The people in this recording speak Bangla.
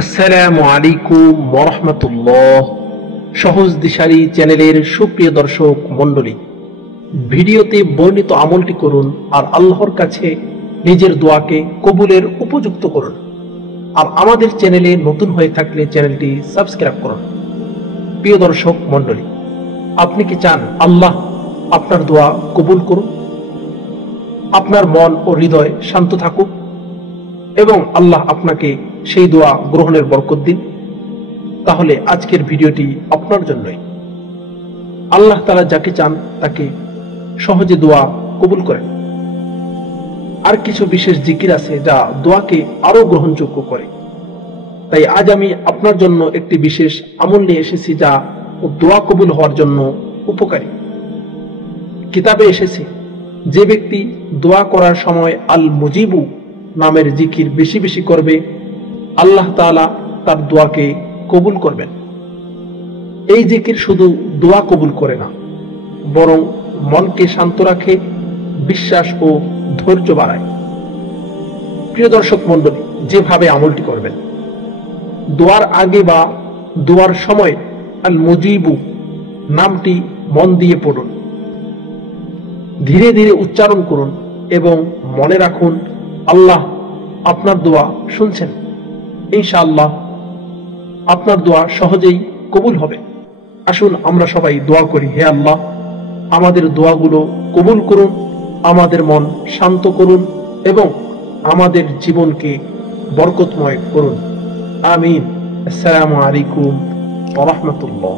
আসসালামু আলাইকুম ওয়া রাহমাতুল্লাহ। সহজ দিশারি চ্যানেলের সুপ্রিয় দর্শক মণ্ডলী, ভিডিওতে বর্ণিত আমলটি করুন আর আল্লাহর কাছে নিজের দোয়াকে কবুলের উপযুক্ত করুন। আর আমাদের চ্যানেলে নতুন হয়ে থাকলে চ্যানেলটি সাবস্ক্রাইব করুন। প্রিয় দর্শক মণ্ডলী, আপনি কি চান আল্লাহ আপনার দোয়া কবুল করুন, আপনার মন ও হৃদয় শান্ত থাকুক এবং আল্লাহ আপনাকে সেই দোয়া গ্রহণের বরকত দিন? তাহলে আজকের ভিডিওটি আপনার জন্যই। আল্লাহ তাআলা যাকে চান তাকে সহজে দোয়া কবুল করেন। আর কিছু বিশেষ জিকির আছে যা দোয়াকে আরো গ্রহণযোগ্য করে। তাই আজ আমি আপনার জন্য একটি বিশেষ আমল নিয়ে এসেছি যা দোয়া কবুল হওয়ার জন্য উপকারী। কিতাবে এসেছে, যে ব্যক্তি দোয়া করার সময় আল মুজিবু নামের জিকির বেশি বেশি করবে, আল্লাহ তাআলা তার দোয়াকে কবুল করবেন। এই জিকির শুধু দোয়া কবুল করে না, বরং মনকে শান্ত রাখে, বিশ্বাস ও ধৈর্য বাড়ায়। প্রিয় দর্শক মণ্ডলী, যেভাবে আমলটি করবেন, দোয়ার আগে বা দোয়ার সময় আল মুজিবু নামটি মন দিয়ে পড়ুন, ধীরে ধীরে উচ্চারণ করুন এবং মনে রাখুন আল্লাহ আপনার দোয়া শুনছেন। ইনশাআল্লাহ আপনার দোয়া সহজেই কবুল হবে। আসুন আমরা সবাই দোয়া করি, হে আল্লাহ আমাদের দোয়াগুলো কবুল করুন, আমাদের মন শান্ত করুন এবং আমাদের জীবনকে বরকতময় করুন। আমিন। আসসালামু আলাইকুম ওয়া রাহমাতুল্লাহ।